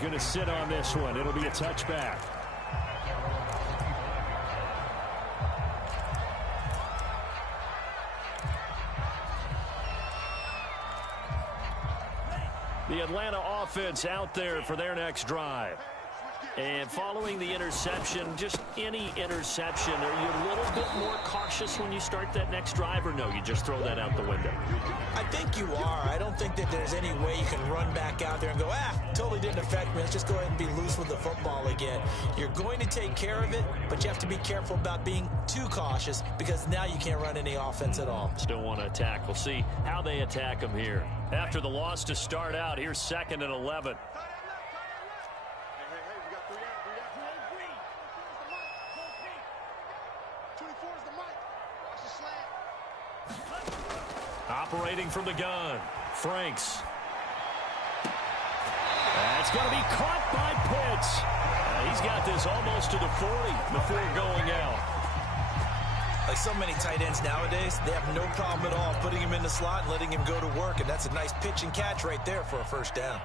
is going to sit on this one. It'll be a touchback. The Atlanta offense out there for their next drive. And following the interception, just any interception, are you a little bit more cautious when you start that next drive, or no, you just throw that out the window? I think you are. I don't think that there's any way you can run back out there and go, totally didn't affect me. Let's just go ahead and be loose with the football again. You're going to take care of it, but you have to be careful about being too cautious because now you can't run any offense at all. Still want to attack. We'll see how they attack them here. After the loss to start out, here's 2nd and 11. Operating from the gun, Franks. That's going to be caught by Pitts. He's got this almost to the 40 before going out. Like so many tight ends nowadays, they have no problem at all putting him in the slot and letting him go to work, and that's a nice pitch and catch right there for a first down.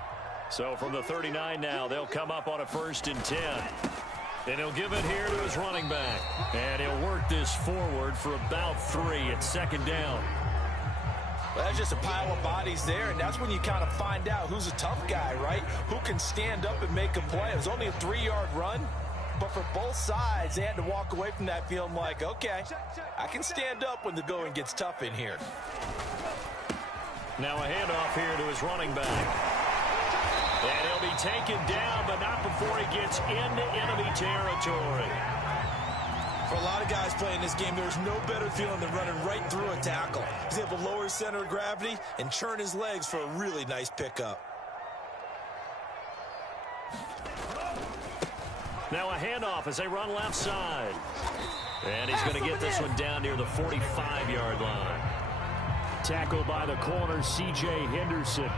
So from the 39 now, they'll come up on a 1st and 10. And he'll give it here to his running back. And he'll work this forward for about 3 at 2nd down. Well, that's just a pile of bodies there, and that's when you kind of find out who's a tough guy, right? Who can stand up and make a play. It was only a 3-yard run, but for both sides, they had to walk away from that feeling like, okay, I can stand up when the going gets tough in here. Now a handoff here to his running back. And he'll be taken down, but not before he gets into enemy territory. For a lot of guys playing this game, there's no better feeling than running right through a tackle. He's able to lower his center of gravity and churn his legs for a really nice pickup. Now a handoff as they run left side. And he's going to get this one down near the 45-yard line. Tackled by the corner, C.J. Henderson.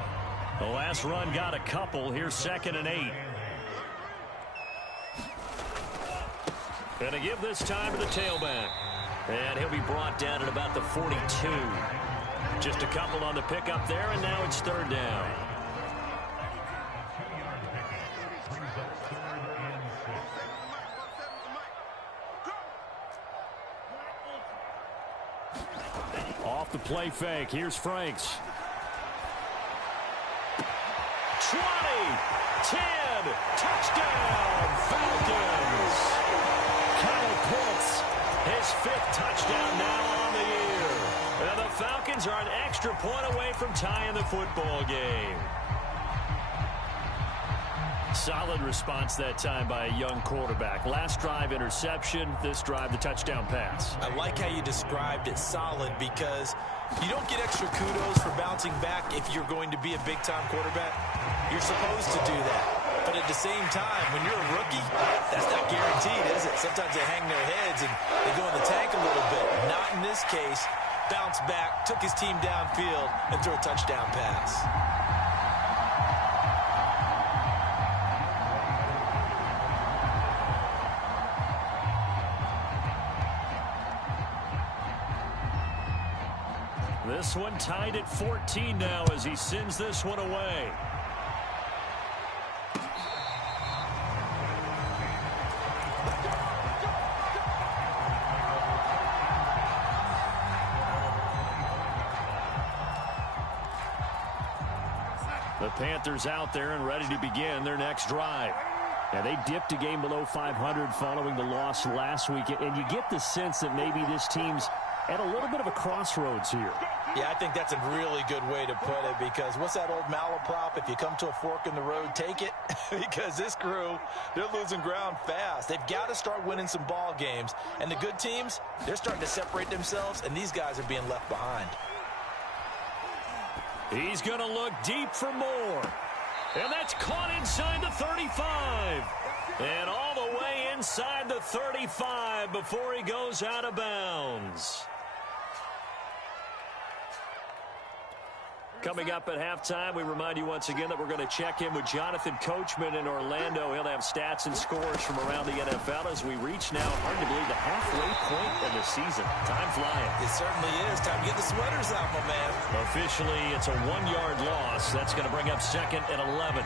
The last run got a couple. Here's 2nd and 8. Going to give this time to the tailback. And he'll be brought down at about the 42. Just a couple on the pickup there, and now it's 3rd down. Off the play fake. Here's Franks. 20, 10, touchdown, Falcons. Kyle Pitts, his 5th touchdown now on the year. And the Falcons are an extra point away from tying the football game. Solid response that time by a young quarterback. Last drive, interception. This drive, the touchdown pass. I like how you described it, solid, because you don't get extra kudos for bouncing back if you're going to be a big-time quarterback. You're supposed to do that. But at the same time, when you're a rookie, that's not guaranteed, is it? Sometimes they hang their heads and they go in the tank a little bit. Not in this case. Bounced back, took his team downfield, and threw a touchdown pass. This one tied at 14 now as he sends this one away. The Panthers out there and ready to begin their next drive. And they dipped a game below 500 following the loss last week. And you get the sense that maybe this team's at a little bit of a crossroads here. Yeah, I think that's a really good way to put it, because what's that old malaprop? If you come to a fork in the road, take it. Because this crew, they're losing ground fast. They've got to start winning some ball games. And the good teams, they're starting to separate themselves, and these guys are being left behind. He's going to look deep for more. And that's caught inside the 35. And all the way inside the 35 before he goes out of bounds. Coming up at halftime, we remind you once again that we're going to check in with Jonathan Coachman in Orlando. He'll have stats and scores from around the NFL as we reach now, hard to believe, the halfway point of the season. Time flying. It certainly is. Time to get the sweaters out, my man. Officially, it's a 1-yard loss. That's going to bring up 2nd and 11.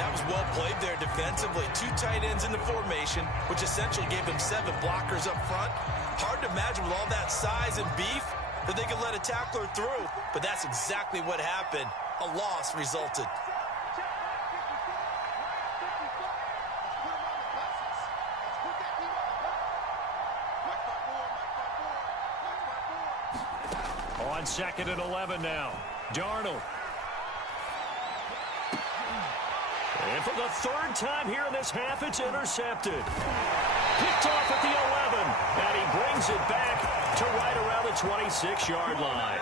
That was well played there defensively. 2 tight ends in the formation, which essentially gave them 7 blockers up front. Hard to imagine with all that size and beef that they could let a tackler through, but that's exactly what happened. A loss resulted. On 2nd and 11 now. Darnold. And for the 3rd time here in this half, it's intercepted. Picked off at the 11, and he brings it back to right around the 26-yard line.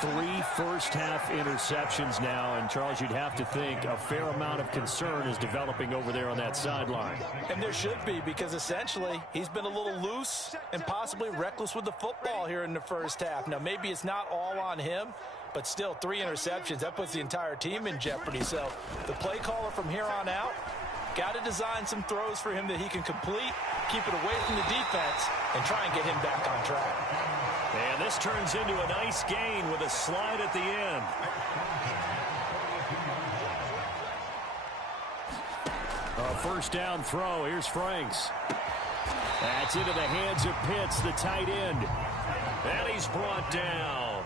3 first-half interceptions now, and Charles, you'd have to think a fair amount of concern is developing over there on that sideline. And there should be, because essentially he's been a little loose and possibly reckless with the football here in the first half. Now, maybe it's not all on him, but still 3 interceptions. That puts the entire team in jeopardy. So the play caller from here on out got to design some throws for him that he can complete, keep it away from the defense, and try and get him back on track. And this turns into a nice gain with a slide at the end. A first down throw. Here's Franks. That's into the hands of Pitts, the tight end. And he's brought down.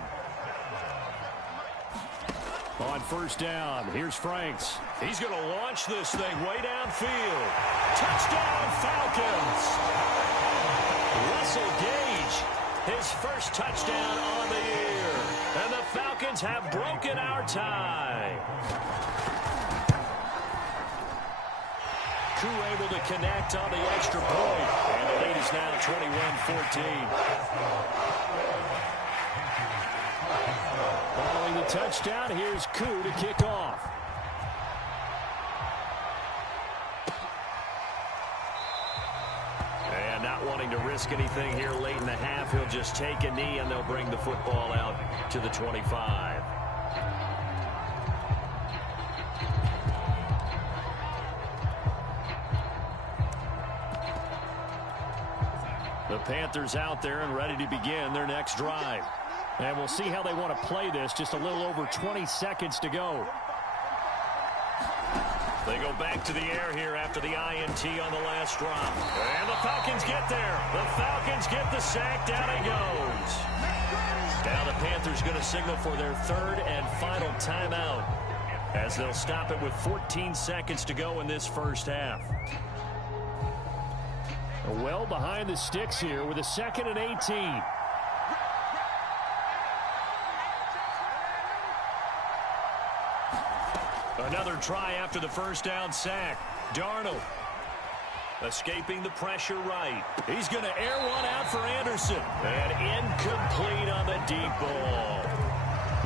On first down, here's Franks. He's going to launch this thing way downfield. Touchdown, Falcons! Russell Gage, his first touchdown on the year. And the Falcons have broken our tie. Koo able to connect on the extra point. And the lead is now 21-14. Following the touchdown, here's Koo to kick off. And not wanting to risk anything here late in the half, he'll just take a knee and they'll bring the football out to the 25. The Panthers out there and ready to begin their next drive. And we'll see how they want to play this. Just a little over 20 seconds to go. They go back to the air here after the INT on the last drop. And the Falcons get there. The Falcons get the sack. Down he goes. Now the Panthers going to signal for their 3rd and final timeout, as they'll stop it with 14 seconds to go in this first half. Well behind the sticks here with a 2nd and 18. Another try after the first down sack. Darnold escaping the pressure right. He's going to air one out for Anderson. And incomplete on the deep ball.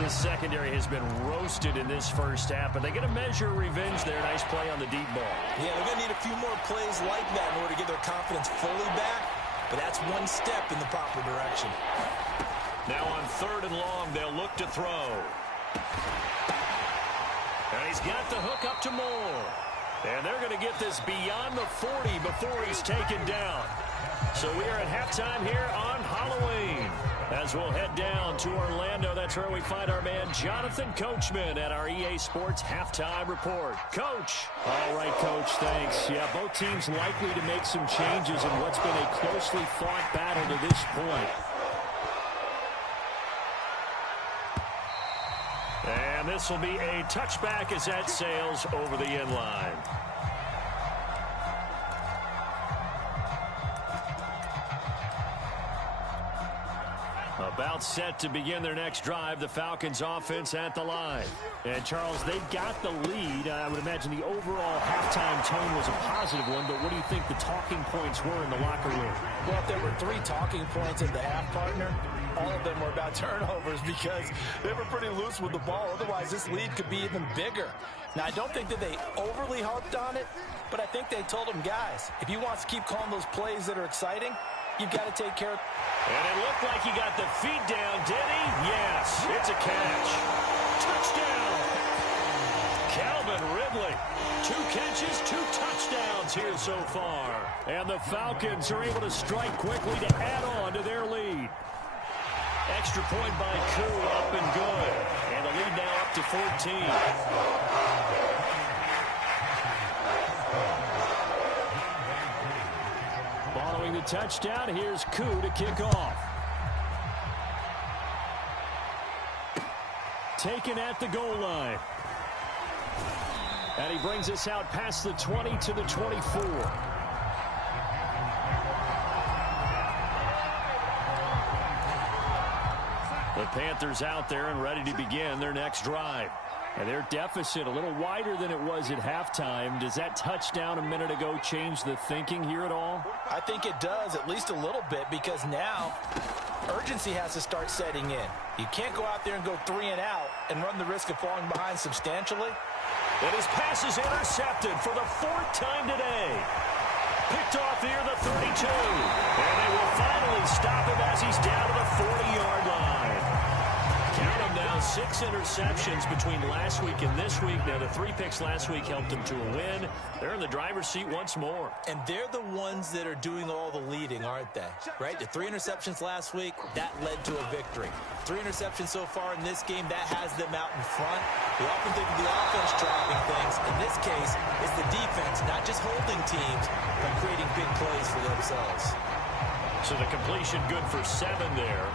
This secondary has been roasted in this first half, but they're going to measure revenge there. Nice play on the deep ball. Yeah, they're going to need a few more plays like that in order to get their confidence fully back, but that's one step in the proper direction. Now on 3rd and long, they'll look to throw. And he's got the hook up to Moore. And they're going to get this beyond the 40 before he's taken down. So we are at halftime here on Halloween. As we'll head down to Orlando, that's where we find our man Jonathan Coachman at our EA Sports Halftime Report. Coach. All right, Coach, thanks. Yeah, both teams likely to make some changes in what's been a closely fought battle to this point. And this will be a touchback as that sails over the end line. About set to begin their next drive, the Falcons offense at the line. And Charles, they've got the lead. I would imagine the overall halftime tone was a positive one, but what do you think the talking points were in the locker room? Well, if there were 3 talking points in the half, partner, all of them were about turnovers because they were pretty loose with the ball. Otherwise, this lead could be even bigger. Now, I don't think that they overly harped on it, but I think they told them, guys, if you want to keep calling those plays that are exciting, you've got to take care of. And it looked like he got the feet down, did he? Yes, it's a catch. Touchdown! Calvin Ridley. 2 catches, 2 touchdowns here so far. And the Falcons are able to strike quickly to add on to their lead. Extra point by Koo, up and good. And the lead now up to 14. Following the touchdown, here's Koo to kick off. Taken at the goal line. And he brings us out past the 20 to the 24. The Panthers out there and ready to begin their next drive. And their deficit a little wider than it was at halftime. Does that touchdown a minute ago change the thinking here at all? I think it does, at least a little bit, because now urgency has to start setting in. You can't go out there and go 3 and out and run the risk of falling behind substantially. And his pass is intercepted for the 4th time today. Picked off here the 32. And they will finally stop him as he's down to the 40-yard line. Count them now, 6 interceptions between last week and this week. Now, the 3 picks last week helped them to a win. They're in the driver's seat once more. And they're the ones that are doing all the leading, aren't they? Right? The 3 interceptions last week, that led to a victory. 3 interceptions so far in this game, that has them out in front. We often think of the offense driving things. In this case, it's the defense, not just holding teams, but creating big plays for themselves. So the completion good for 7 there,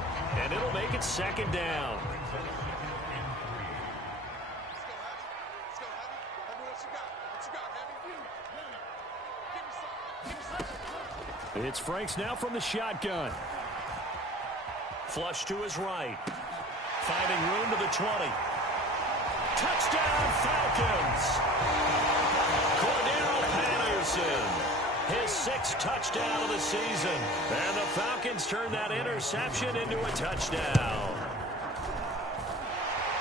and it'll make it 2nd down. It's Franks now from the shotgun. Flush to his right. Finding room to the 20. Touchdown, Falcons! Cordero Patterson. His 6th touchdown of the season. And the Falcons turn that interception into a touchdown.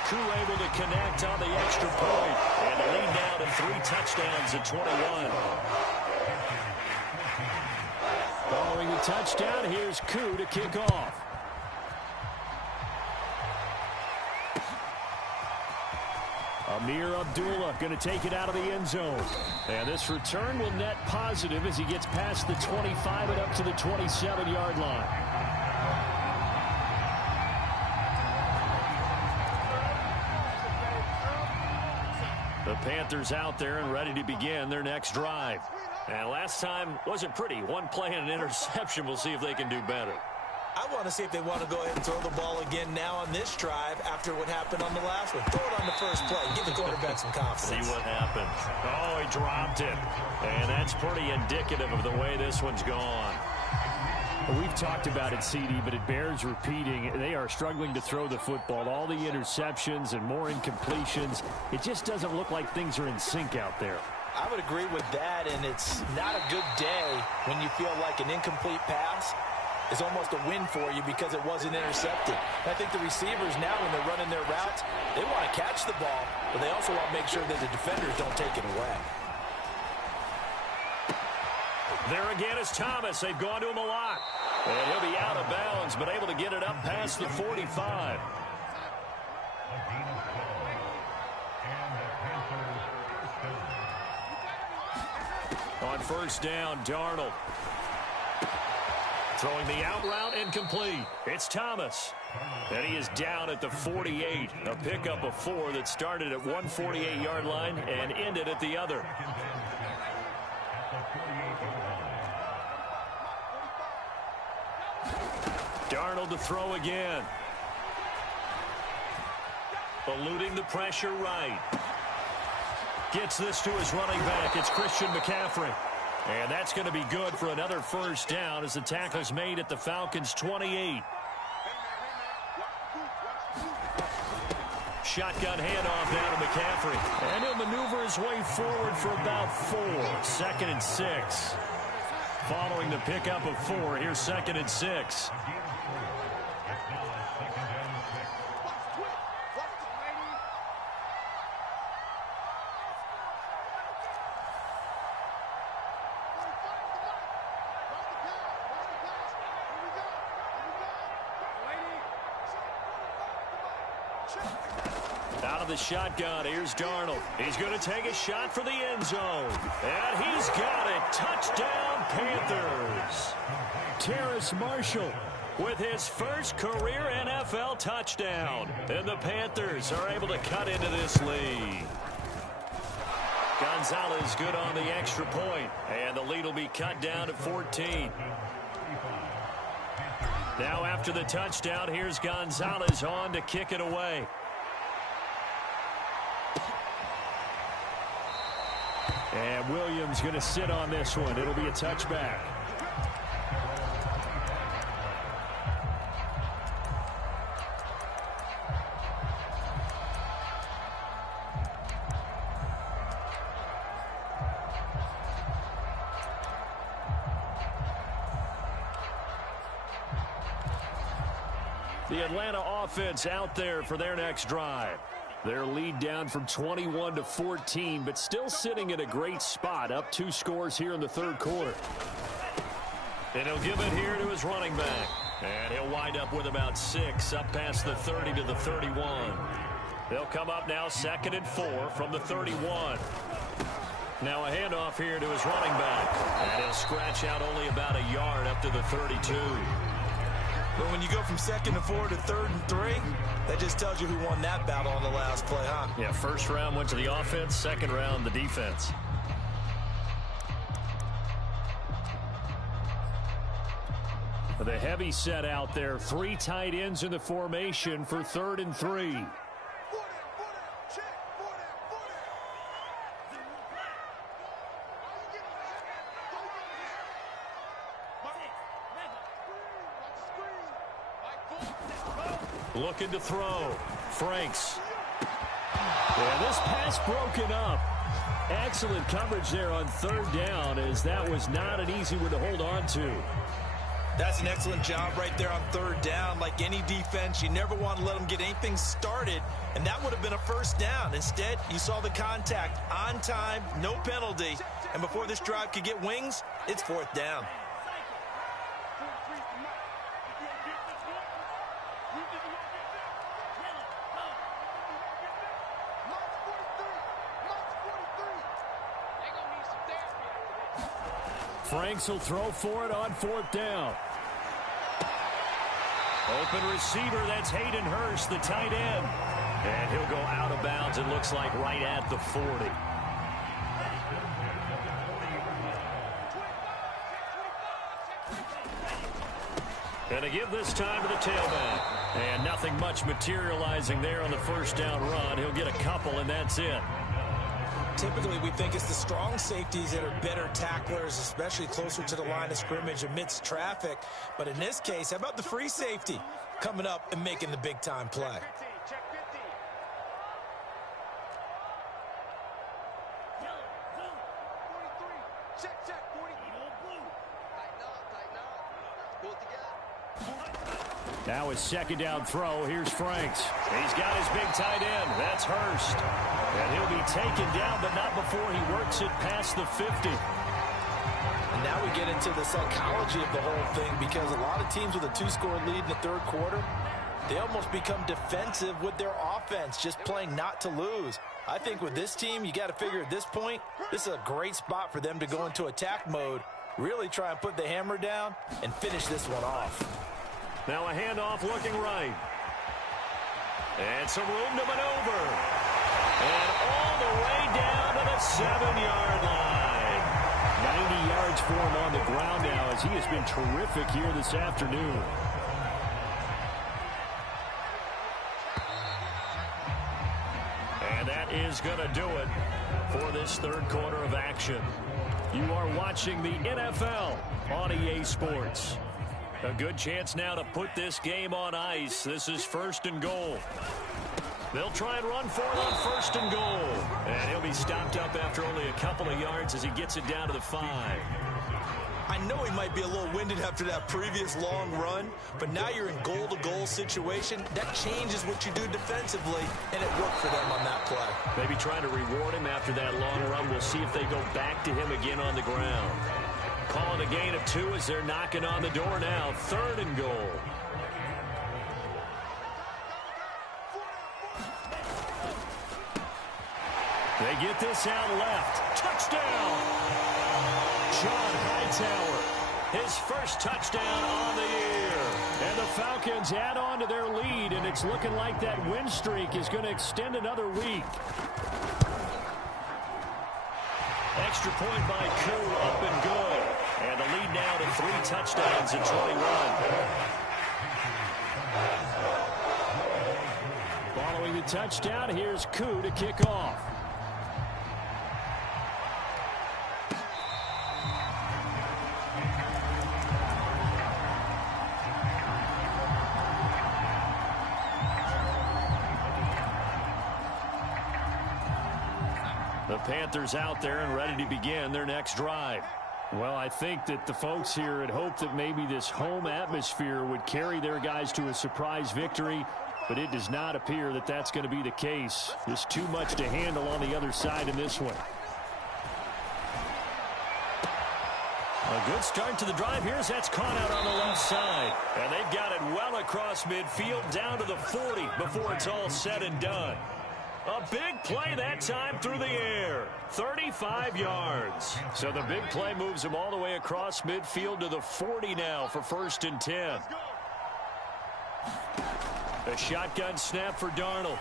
Koo able to connect on the extra point. And the lead now to 3 touchdowns at 21. Following the touchdown, here's Koo to kick off. Amir Abdullah going to take it out of the end zone. And this return will net positive as he gets past the 25 and up to the 27-yard line. The Panthers out there and ready to begin their next drive. And last time wasn't pretty. 1 play and an interception. We'll see if they can do better. I want to see if they want to go ahead and throw the ball again now on this drive after what happened on the last one. Throw it on the first play. Give the quarterback some confidence. See what happens. Oh, he dropped it. And that's pretty indicative of the way this one's gone. We've talked about it, CD, but it bears repeating. They are struggling to throw the football. All the interceptions and more incompletions. It just doesn't look like things are in sync out there. I would agree with that, and it's not a good day when you feel like an incomplete pass is almost a win for you because it wasn't intercepted. I think the receivers now, when they're running their routes, they want to catch the ball, but they also want to make sure that the defenders don't take it away. There again is Thomas. They've gone to him a lot. And he'll be out of bounds, but able to get it up past the 45. On first down, Darnold. Throwing the out route incomplete. It's Thomas. And he is down at the 48. A pickup of 4 that started at 148-yard line and ended at the other. Darnold to throw again. Eluding the pressure right. Gets this to his running back. It's Christian McCaffrey. And that's going to be good for another first down as the tackle's made at the Falcons' 28. Shotgun handoff now to McCaffrey. And he'll maneuver his way forward for about 4. 2nd and 6. Following the pickup of 4, here's 2nd and 6. Out of the shotgun, here's Darnold. He's going to take a shot for the end zone. And he's got it. Touchdown, Panthers. Terrace Marshall with his first career NFL touchdown. And the Panthers are able to cut into this lead. Gonzalez good on the extra point. And the lead will be cut down to 14. Now after the touchdown, here's Gonzalez on to kick it away. And Williams going to sit on this one. It'll be a touchback. The Atlanta offense out there for their next drive. Their lead down from 21 to 14, but still sitting at a great spot, up 2 scores here in the third quarter. And he'll give it here to his running back. And he'll wind up with about 6, up past the 30 to the 31. They'll come up now 2nd and 4 from the 31. Now a handoff here to his running back. And he'll scratch out only about a yard up to the 32. But when you go from 2nd and 4 to 3rd and 3, that just tells you who won that battle on the last play, huh? Yeah, first round went to the offense, second round the defense. The heavy set out there. 3 tight ends in the formation for 3rd and 3. Looking to throw. Franks. Yeah, this pass broken up. Excellent coverage there on 3rd down, as that was not an easy one to hold on to. That's an excellent job right there on 3rd down. Like any defense, you never want to let them get anything started, and that would have been a first down. Instead, you saw the contact on time, no penalty, and before this drive could get wings, it's 4th down. Franks will throw for it on 4th down. Open receiver, that's Hayden Hurst, the tight end. And he'll go out of bounds, it looks like right at the 40. And to give this time to the tailback. And nothing much materializing there on the first down run. He'll get a couple, and that's it. Typically, we think it's the strong safeties that are better tacklers, especially closer to the line of scrimmage amidst traffic. But in this case, how about the free safety coming up and making the big-time play? Now his 2nd down throw. Here's Franks. He's got his big tight end. That's Hurst. And he'll be taken down, but not before he works it past the 50. And now we get into the psychology of the whole thing, because a lot of teams with a 2-score lead in the 3rd quarter, they almost become defensive with their offense, just playing not to lose. I think with this team, you got to figure at this point, this is a great spot for them to go into attack mode, really try and put the hammer down and finish this one off. Now a handoff looking right. And some room to maneuver. And all the way down to the 7-yard line. 90 yards for him on the ground now, as he has been terrific here this afternoon. And that is going to do it for this 3rd quarter of action. You are watching the NFL on EA Sports. A good chance now to put this game on ice. This is 1st and goal. They'll try and run for it on 1st and goal. And he'll be stopped up after only a couple of yards as he gets it down to the 5. I know he might be a little winded after that previous long run, but now you're in goal-to-goal situation. That changes what you do defensively, and it worked for them on that play. Maybe trying to reward him after that long run. We'll see if they go back to him again on the ground. Calling a gain of 2 as they're knocking on the door now. 3rd and goal. They get this out left. Touchdown! John Hightower, his first touchdown on the year. And the Falcons add on to their lead, and it's looking like that win streak is going to extend another week. Extra point by Koo, up and good. And the lead now to 3 touchdowns in 21. Following the touchdown, here's Koo to kick off. The Panthers out there and ready to begin their next drive. Well, I think that the folks here had hoped that maybe this home atmosphere would carry their guys to a surprise victory, but it does not appear that that's going to be the case. Just too much to handle on the other side in this one. A good start to the drive. Here's that's caught out on the left side. And they've got it well across midfield down to the 40 before it's all said and done. A big play that time through the air. 35 yards. So the big play moves him all the way across midfield to the 40 now for 1st and 10. A shotgun snap for Darnold.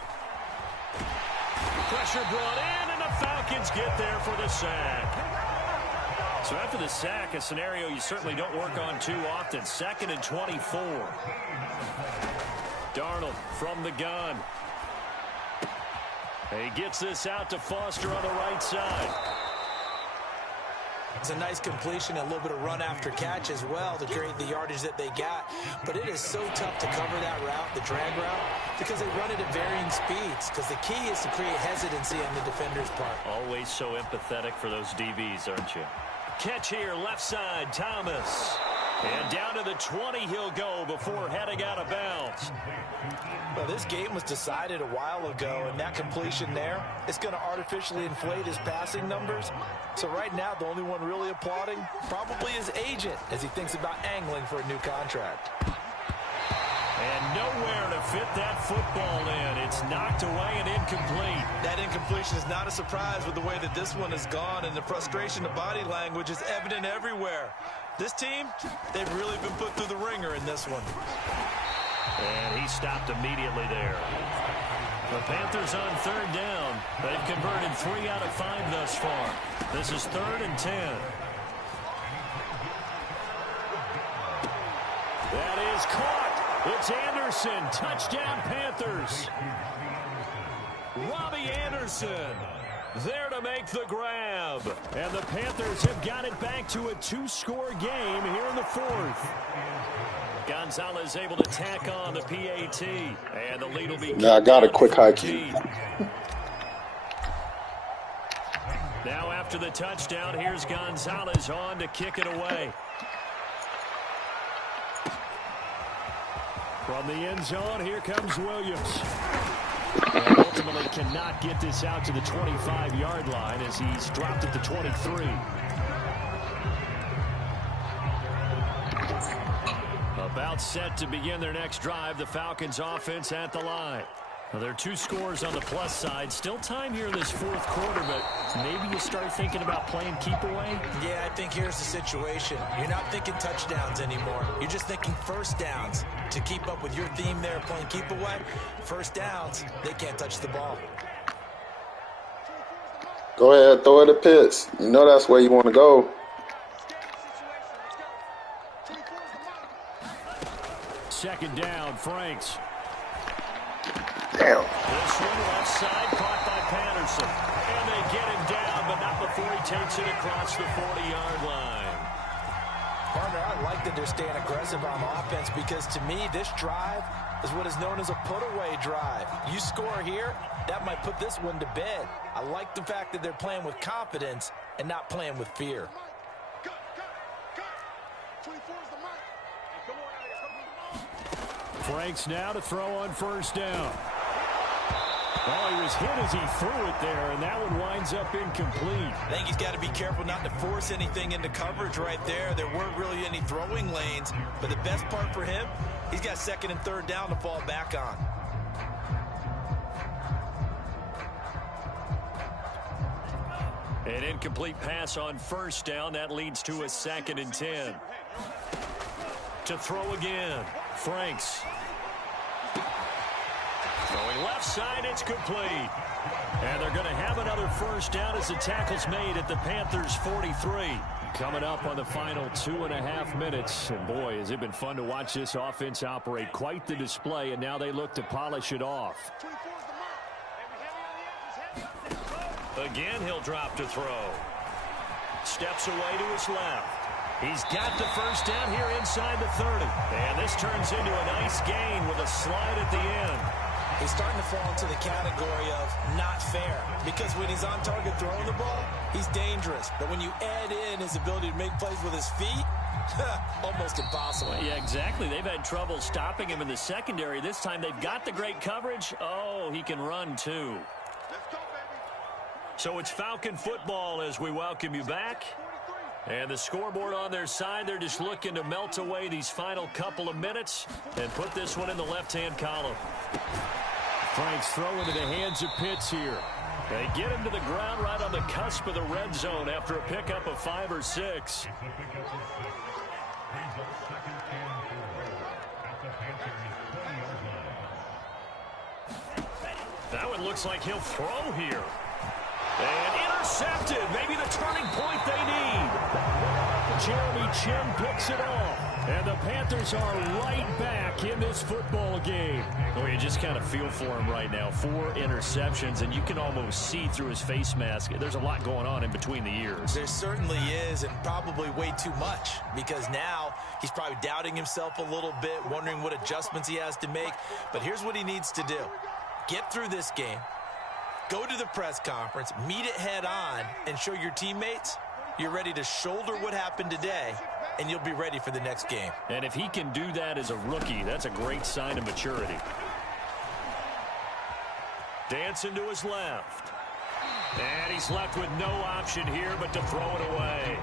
Pressure brought in, and the Falcons get there for the sack. So after the sack, a scenario you certainly don't work on too often. 2nd and 24. Darnold from the gun. He gets this out to Foster on the right side. It's a nice completion, a little bit of run after catch as well to create the yardage that they got. But it is so tough to cover that route, the drag route, because they run it at varying speeds. Because the key is to create hesitancy on the defender's part. Always so empathetic for those DBs, aren't you? Catch here, left side, Thomas. And down to the 20 he'll go before heading out of bounds. Well, this game was decided a while ago, and that completion there is going to artificially inflate his passing numbers. So right now, the only one really applauding probably his agent as he thinks about angling for a new contract. And nowhere to fit that football in. It's knocked away and incomplete. That incompletion is not a surprise with the way that this one has gone, and the frustration of body language is evident everywhere. This team, they've really been put through the ringer in this one. And he stopped immediately there. The Panthers on 3rd down. They've converted 3 out of 5 thus far. This is 3rd and 10. That is caught. It's Anderson. Touchdown, Panthers. Robbie Anderson there to make the grab. And the Panthers have got it back to a 2-score game here in the 4th. Gonzalez able to tack on the PAT. And the lead will be... Now I got a quick high key. Now after the touchdown, here's Gonzalez on to kick it away. From the end zone, here comes Williams. And ultimately cannot get this out to the 25-yard line as he's dropped at the 23. About set to begin their next drive. The Falcons offense at the line. Well, there are 2 scores on the plus side. Still time here in this 4th quarter, but maybe you start thinking about playing keep away? Yeah, I think here's the situation. You're not thinking touchdowns anymore. You're just thinking first downs. To keep up with your theme there, playing keep away, first downs, they can't touch the ball. Go ahead, throw it at Pitts. You know that's where you want to go. Second down, Franks. Damn. This one left side caught by Patterson. And they get him down, but not before he takes it across the 40-yard line. Partner, I like that they're staying aggressive on offense because to me, this drive is what is known as a put-away drive. You score here, that might put this one to bed. I like the fact that they're playing with confidence and not playing with fear. Franks now to throw on 1st down. Oh, he was hit as he threw it there, and that one winds up incomplete. I think he's got to be careful not to force anything into coverage right there. There weren't really any throwing lanes, but the best part for him, he's got 2nd and 3rd down to fall back on. An incomplete pass on first down. That leads to a 2nd and 10. To throw again. Franks. Throwing left side, it's complete. And they're going to have another first down as the tackle's made at the Panthers' 43. Coming up on the final 2.5 minutes. And boy, has it been fun to watch this offense operate. Quite the display, and now they look to polish it off. Again, he'll drop to throw. Steps away to his left. He's got the first down here inside the 30. And this turns into a nice gain with a slide at the end. He's starting to fall into the category of not fair, because when he's on target throwing the ball, he's dangerous. But when you add in his ability to make plays with his feet, almost impossible. Yeah, exactly. They've had trouble stopping him in the secondary. This time they've got the great coverage. Oh, he can run too. So it's Falcon football as we welcome you back. And the scoreboard on their side, they're just looking to melt away these final couple of minutes and put this one in the left-hand column. Franks throw into the hands of Pitts here. They get him to the ground right on the cusp of the red zone after a pickup of 5 or 6. That one looks like he'll throw here. And intercepted. Maybe the turning point they need. Jeremy Chin picks it off. And the Panthers are right back in this football game. Oh, you just kind of feel for him right now. 4 interceptions, and you can almost see through his face mask. There's a lot going on in between the ears. There certainly is, and probably way too much, because now he's probably doubting himself a little bit, wondering what adjustments he has to make. But here's what he needs to do. Get through this game. Go to the press conference, meet it head on, and show your teammates you're ready to shoulder what happened today, and you'll be ready for the next game. And if he can do that as a rookie, that's a great sign of maturity. Dancing to his left. And he's left with no option here but to throw it away.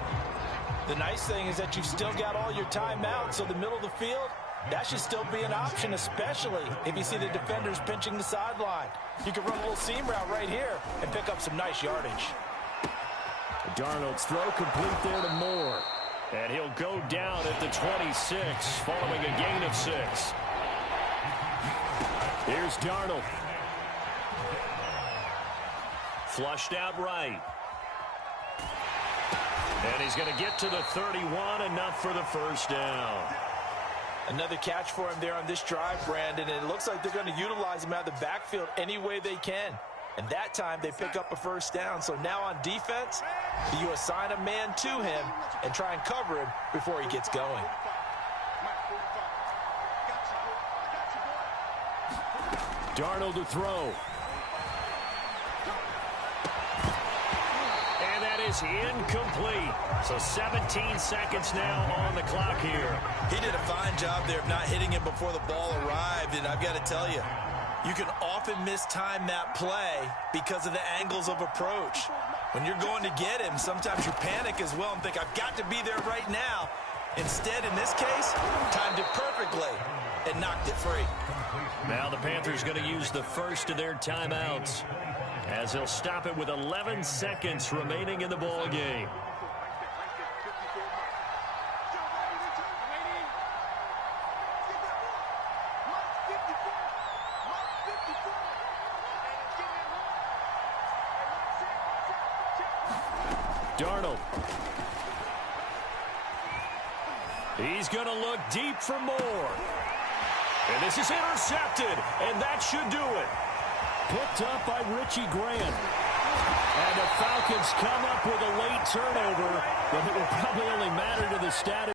The nice thing is that you've still got all your timeouts, so the middle of the field, that should still be an option, especially if you see the defenders pinching the sideline. You can run a little seam route right here and pick up some nice yardage. Darnold's throw complete there to Moore. And he'll go down at the 26 following a gain of 6. Here's Darnold. Flushed out right. And he's going to get to the 31, enough for the first down. Another catch for him there on this drive, Brandon, and it looks like they're going to utilize him out of the backfield any way they can. And that time they pick up a first down. So now on defense, you assign a man to him and try and cover him before he gets going. Darnold to throw. And that is incomplete. So 17 seconds now on the clock here. He did a fine job there of not hitting him before the ball arrived. And I've got to tell you, you can often mistime that play because of the angles of approach. When you're going to get him, sometimes you panic as well and think, I've got to be there right now. Instead, in this case, timed it perfectly and knocked it free. Now the Panthers going to use the first of their timeouts as they'll stop it with 11 seconds remaining in the ball game. Darnold. He's going to look deep for more. And this is intercepted, and that should do it. Picked up by Richie Grant. And the Falcons come up with a late turnover, but it will probably only matter to the status.